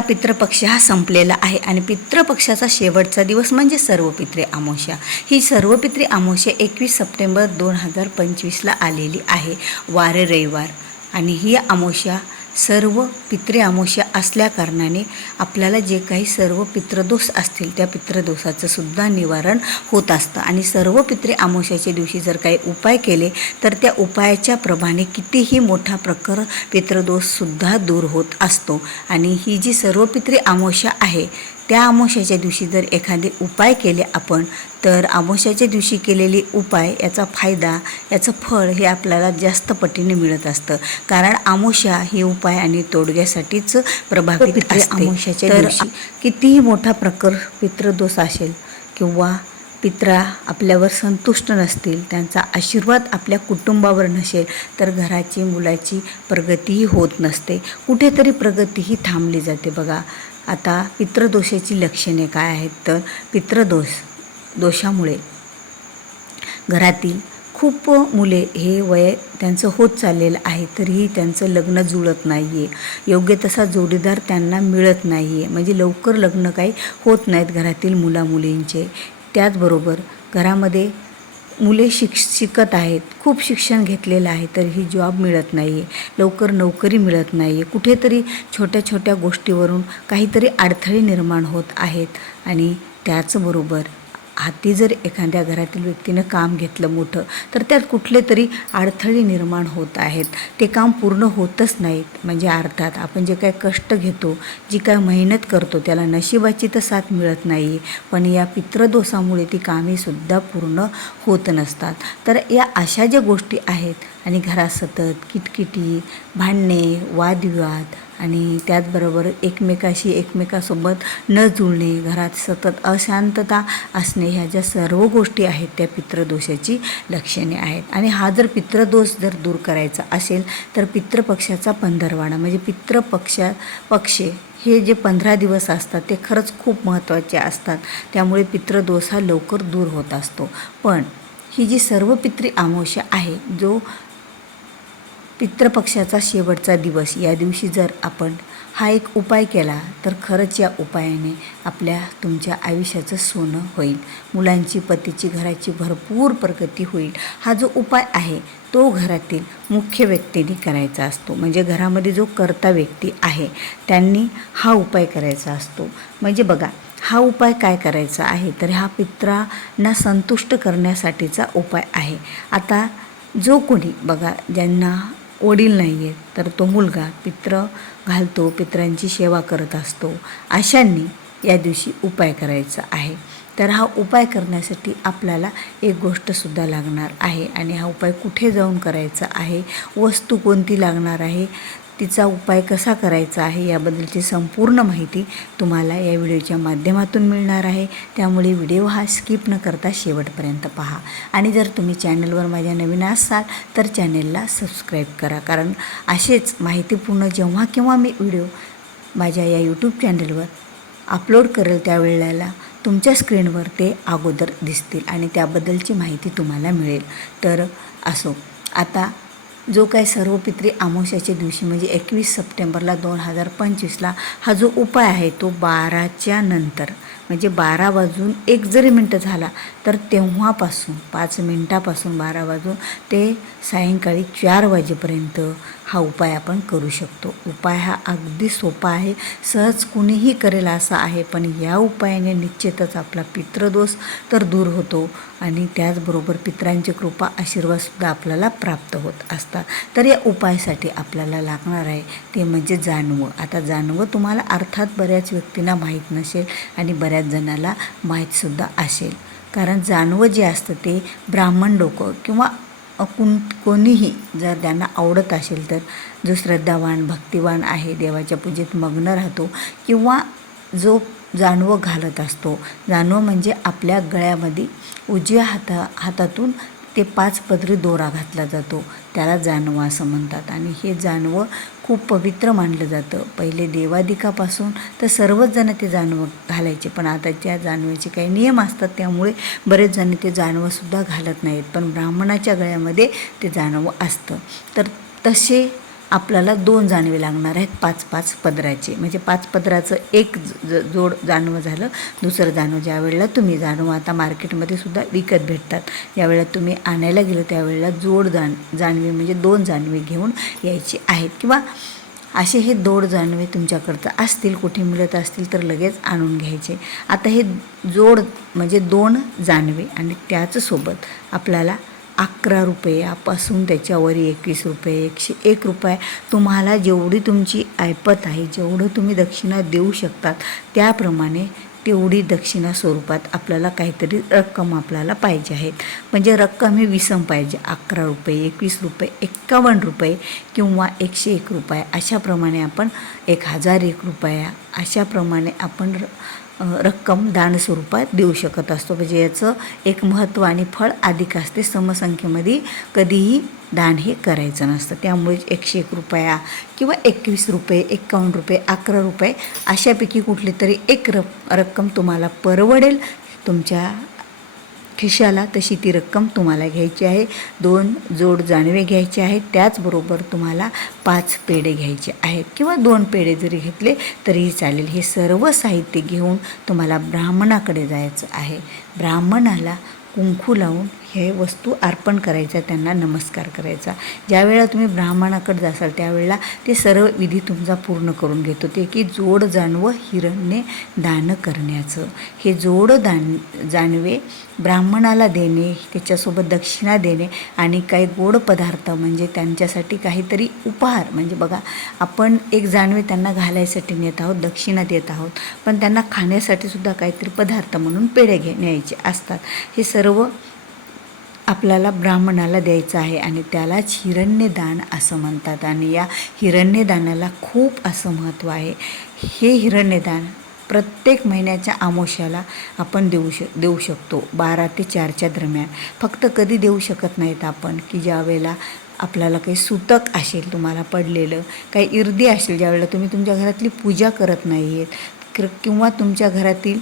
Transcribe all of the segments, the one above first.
आता पितृपक्ष हा संपलेला आहे आणि पितृपक्षाचा शेवटचा दिवस म्हणजे सर्व पित्रे अमावस्या ही सर्व पित्रे अमावस्या एकवीस सप्टेंबर दोन हजार पंचवीसला आलेली आहे. वारे रविवार. आणि ही अमावस्या सर्व पित्रे अमावस्या असल्याकारणाने आपल्याला जे काही सर्व पितृदोष असतील त्या पितृदोषाचं सुद्धा निवारण होत असतं. आणि सर्व पित्रे अमावस्याच्या दिवशी जर काही उपाय केले तर त्या उपायाच्या प्रभाने कितीही मोठा प्रकर पितृदोषसुद्धा दूर होत असतो. आणि ही जी सर्व पित्रे अमावस्या आहे त्या अमावस्याच्या दिवशी जर एखादे उपाय केले आपण तर अमावस्याच्या दिवशी केलेले उपाय याचा फायदा याचं फळ हे आपल्याला जास्त पटीने मिळत असतं. कारण अमावस्या ही उपाय आणि तोडग्यासाठीच प्रभावित तर दिवशी. कितीही मोठा प्रकर पितृदोष असेल किंवा पित्रा आपल्यावर संतुष्ट नसतील त्यांचा आशीर्वाद आपल्या कुटुंबावर नसेल तर घराची मुलाची प्रगतीही होत नसते. कुठेतरी प्रगतीही थांबली जाते बघा. आता पितृदोषाची लक्षणे काय आहेत तर पितृदोष दोषामुळे घरातील खूप मुले हे वय त्यांचं होत चाललेलं आहे तरीही त्यांचं लग्न जुळत नाही आहे योग्य तसा जोडीदार त्यांना मिळत नाही आहे म्हणजे लवकर लग्न काही होत नाहीत घरातील मुलामुलींचे. त्याचबरोबर घरामध्ये मुले शिक शिकत आहेत. खूप शिक्षण घेतलेलं आहे तरीही जॉब मिळत नाही आहे लवकर नोकरी मिळत नाही आहे कुठेतरी छोट्या छोट्या गोष्टीवरून काहीतरी अडथळे निर्माण होत आहेत आणि त्याचबरोबर हाती जर एखाद्या घरातील व्यक्तीनं काम घेतलं मोठं तर त्यात कुठले तरी अडथळे निर्माण होत आहेत. ते काम पूर्ण होतच नाहीत. म्हणजे अर्थात आपण जे काय कष्ट घेतो जी काय मेहनत करतो त्याला नशिबाची तर साथ मिळत नाही पण या पितृदोषामुळे ती कामेसुद्धा पूर्ण होत नसतात. तर या अशा ज्या गोष्टी आहेत आणि घरात सतत किटकिटी भांडणे वादविवाद आणि त्याचबरोबर एकमेकाशी एकमेकासोबत न जुळणे घरात सतत अशांतता असणे ह्या ज्या सर्व गोष्टी आहेत त्या पितृदोषाची लक्षणे आहेत. आणि हा जर पितृदोष जर दूर करायचा असेल तर पितृपक्षाचा पंधरवाडा म्हणजे पितृपक्षा पक्षे हे जे पंधरा दिवस असतात ते खरंच खूप महत्त्वाचे असतात. त्यामुळे पितृदोष हा लवकर दूर होत असतो. पण ही जी सर्व पित्री अमावस्या आहे जो पितृपक्षाचा शेवटचा दिवस. या दिवशी जर आपण हा एक उपाय केला तर खरंच या उपायाने आपल्या तुमच्या आयुष्याचं सोनं होईल. मुलांची पतीची घराची भरपूर प्रगती होईल. हा जो उपाय आहे तो घरातील मुख्य व्यक्तीने करायचा असतो. म्हणजे घरामध्ये जो कर्ता व्यक्ती आहे त्यांनी हा उपाय करायचा असतो. म्हणजे बघा हा उपाय काय करायचा आहे तर हा पित्रांना संतुष्ट करण्यासाठीचा उपाय आहे. आता जो कोणी बघा ज्यांना वडील नाही आहेत तर तो मुलगा पित्र घालतो पित्रांची सेवा करत असतो. अशांनी या दिवशी उपाय करायचा आहे. तर हा उपाय करण्यासाठी आपल्याला एक गोष्टसुद्धा लागणार आहे आणि हा उपाय कुठे जाऊन करायचा आहे वस्तू कोणती लागणार आहे तिचा उपाय कसा करायचा आहे याबद्दलची संपूर्ण माहिती तुम्हाला या व्हिडिओच्या माध्यमातून मिळणार आहे. त्यामुळे व्हिडिओ हा स्किप न करता शेवटपर्यंत पहा. आणि जर तुम्ही चॅनलवर माझ्या नवीन असाल तर चॅनलला सबस्क्राईब करा. कारण असेच माहितीपूर्ण जेव्हा केव्हा मी व्हिडिओ माझ्या या यूट्यूब चॅनलवर अपलोड करेल त्यावेळेला तुमच्या स्क्रीनवर ते अगोदर दिसतील आणि त्याबद्दलची माहिती तुम्हाला मिळेल. तर असो. आता जो काय सर्व पित्री अमावस्याच्या दिवशी म्हणजे एकवीस सप्टेंबरला दोन हजार पंचवीसला हा जो उपाय आहे तो बाराच्या नंतर म्हणजे बारा वाजून एक जरी मिनटं झाला तर तेव्हापासून पाच मिनटापासून बारा वाजून ते सायंकाळी चार वाजेपर्यंत हा उपाय आपण करू शकतो. उपाय हा अगदी सोपा आहे सहज कुणीही करेल असा आहे पण या उपायाने निश्चितच आपला पित्रदोष तर दूर होतो आणि त्याचबरोबर पित्रांची कृपा आशीर्वादसुद्धा आपल्याला प्राप्त होत असतात. तर या उपायासाठी आपल्याला लागणार आहे ते म्हणजे जानवं आता जानवं तुम्हाला अर्थात बऱ्याच व्यक्तींना माहीत नसेल आणि बऱ्याच जणाला माहीतसुद्धा असेल. कारण जानवं जे असतं ते ब्राह्मण लोकं किंवा कुण कोणीही जर त्यांना आवडत असेल तर जो श्रद्धावान भक्तिवान आहे देवाच्या पूजेत मग्न राहतो किंवा जो जानवं घालत असतो. जानवं म्हणजे आपल्या गळ्यामध्ये उजव्या हाता हातातून ते पाच पदरी दोरा घातला जातो. त्याला जानवं असं म्हणतात. आणि हे जानवं खूप पवित्र मानलं जातं. पहिले देवादिकापासून तर सर्वच जण ते जानवं घालायचे. पण आता त्या जानव्याचे काही नियम असतात. त्यामुळे बरेच जण ते जानवंसुद्धा घालत नाहीत. पण ब्राह्मणाच्या गळ्यामध्ये ते जानवं असतं. तर तसे आपल्याला दोन जानवे लागणार आहेत पाच पाच पदराचे. म्हणजे पाच पदराचं एक ज- ज- जोड जानवं झालं दुसरं जानवं ज्या वेळेला तुम्ही जानवं आता मार्केटमध्ये सुद्धा विकत भेटतात. ज्यावेळेला तुम्ही आणायला गेलं त्यावेळेला जोड जाण जानवे म्हणजे दोन जानवे घेऊन यायची आहेत. किंवा असे हे दोड जानवे तुमच्याकडचं असतील कुठे मिळत असतील तर लगेच आणून घ्यायचे. आता हे जोड म्हणजे दोन जानवे आणि त्याचसोबत आपल्याला अकरा रुपयापासून त्याच्यावर एकवीस रुपये एकशे एक रुपये. तुम्हाला जेवढी तुमची ऐपत आहे जेवढं तुम्ही दक्षिणा देऊ शकतात त्याप्रमाणे तेवढी दक्षिणा स्वरूपात आपल्याला काहीतरी रक्कम आपल्याला पाहिजे आहे. म्हणजे रक्कम ही विषम पाहिजे. अकरा रुपये एकवीस रुपये एक्कावन्न रुपये किंवा एकशे एक रुपये. अशाप्रमाणे आपण एक हजार एक रुपया अशाप्रमाणे आपण र रक्कम दान स्वरूपात देऊ शकत असतो. म्हणजे याचं एक महत्त्व आणि फळ अधिक असते. समसंख्येमध्ये कधीही दान हे करायचं नसतं. त्यामुळे एकशे एक रुपया किंवा एकवीस रुपये एक्कावन्न रुपये अकरा रुपये अशापैकी कुठली तरी एक र रक्कम तुम्हाला परवडेल. तुमच्या खिशाला तशी ती रक्कम तुम्हाला घ्यायची आहे. दोन जोड जाणवे घ्यायचे आहेत. त्याचबरोबर तुम्हाला पाच पेढे घ्यायचे आहेत. किंवा दोन पेढे जरी घेतले तरीही चालेल. हे सर्व साहित्य घेऊन तुम्हाला ब्राह्मणाकडे जायचं आहे. ब्राह्मणाला कुंकू लावून हे वस्तू अर्पण करायचा त्यांना नमस्कार करायचा. ज्यावेळेला तुम्ही ब्राह्मणाकडे जासाल त्यावेळेला ते सर्व विधी तुमचा पूर्ण करून घेतो. ते की जोड जाणवं हिरण्ये दान करण्याचं. हे जोड दान जानवे ब्राह्मणाला देणे त्याच्यासोबत दक्षिणा देणे आणि काही गोड पदार्थ म्हणजे त्यांच्यासाठी काहीतरी उपहार. म्हणजे बघा आपण एक जानवे त्यांना घालायसाठी नेत आहोत दक्षिणा देत आहोत पण त्यांना खाण्यासाठी सुद्धा काहीतरी पदार्थ म्हणून पेढे घे न्यायचे असतात. हे सर्व आपल्याला ब्राह्मणाला द्यायचं आहे आणि त्यालाच हिरण्यदान असं म्हणतात. आणि या हिरण्यदानाला खूप असं महत्त्व आहे. हे हिरण्यदान प्रत्येक महिन्याच्या आमोशाला आपण देऊ श देऊ शकतो. बारा ते चारच्या दरम्यान. फक्त कधी देऊ शकत नाहीत आपण की ज्यावेळेला आपल्याला काही सुतक असेल तुम्हाला पडलेलं काही इर्दी असेल ज्यावेळेला तुम्ही तुमच्या घरातली पूजा करत नाही आहेत किंवा तुमच्या घरातील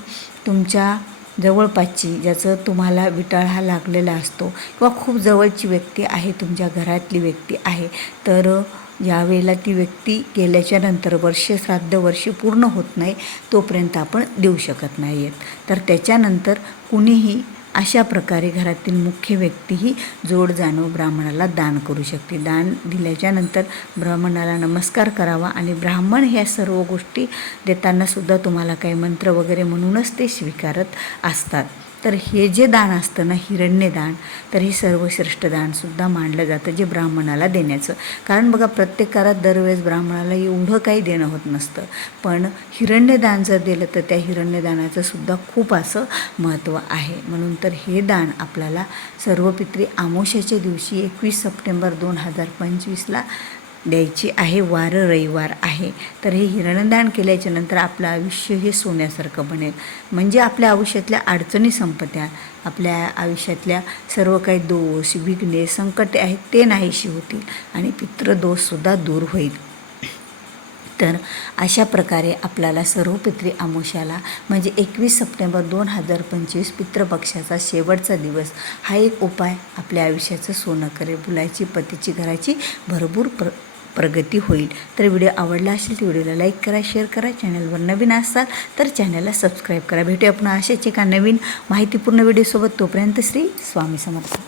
तुमच्या जवळपासची ज्याचं तुम्हाला विटाळ हा लागलेला असतो किंवा खूप जवळची व्यक्ती आहे तुमच्या घरातली व्यक्ती आहे तर ज्यावेळेला ती व्यक्ती गेल्याच्यानंतर वर्ष श्राद्ध वर्ष पूर्ण होत नाही तोपर्यंत आपण देऊ शकत नाही आहेत तर त्याच्यानंतर कुणीही अशा प्रकारे घरातील मुख्य व्यक्तीही जोड जाणव ब्राह्मणाला दान करू शकते. दान दिल्याच्या नंतर ब्राह्मणाला नमस्कार करावा आणि ब्राह्मण ह्या सर्व गोष्टी देताना सुद्धा तुम्हाला काही मंत्र वगैरे म्हणूनच ते स्वीकारत असतात. तर हे जे दान असतं ना हिरण्यदान तर हे सर्वश्रेष्ठ दानसुद्धा मानलं जातं जे ब्राह्मणाला देण्याचं. कारण बघा प्रत्येक काळात दरवेळेस ब्राह्मणाला एवढं काही देणं होत नसतं. पण हिरण्यदान जर दिलं तर त्या हिरण्यदानाचं सुद्धा खूप असं महत्त्व आहे. म्हणून तर हे दान आपल्याला सर्व पित्री आमोशाच्या दिवशी एकवीस सप्टेंबर दोन हजार पंचवीसला द्यायची आहे वार रविवार आहे. तर हे हिरणदान केल्याच्यानंतर आपलं आयुष्य हे सोन्यासारखं बनेल. म्हणजे आपल्या आयुष्यातल्या अडचणी संपत्या. आपल्या आयुष्यातल्या सर्व काही दोष विघ्ने संकटे आहेत ते नाहीशी होतील आणि पितृदोषसुद्धा दूर होईल. तर अशा प्रकारे आपल्याला सर्व पित्री आमोशाला म्हणजे एकवीस सप्टेंबर दोन हजार पंचवीस पितृपक्षाचा शेवटचा दिवस हा एक उपाय आपल्या आयुष्याचं सोनं करेल बुलायची पतीची घराची भरपूर प्र प्रगती होईल. तर व्हिडिओ आवडला असेल तर व्हिडिओला लाईक करा शेअर करा चॅनलवर नवीन असाल तर चॅनलला सबस्क्राईब करा. भेटूया आपण अशाच एका नवीन माहितीपूर्ण व्हिडिओसोबत तोपर्यंत श्री स्वामी समर्थ.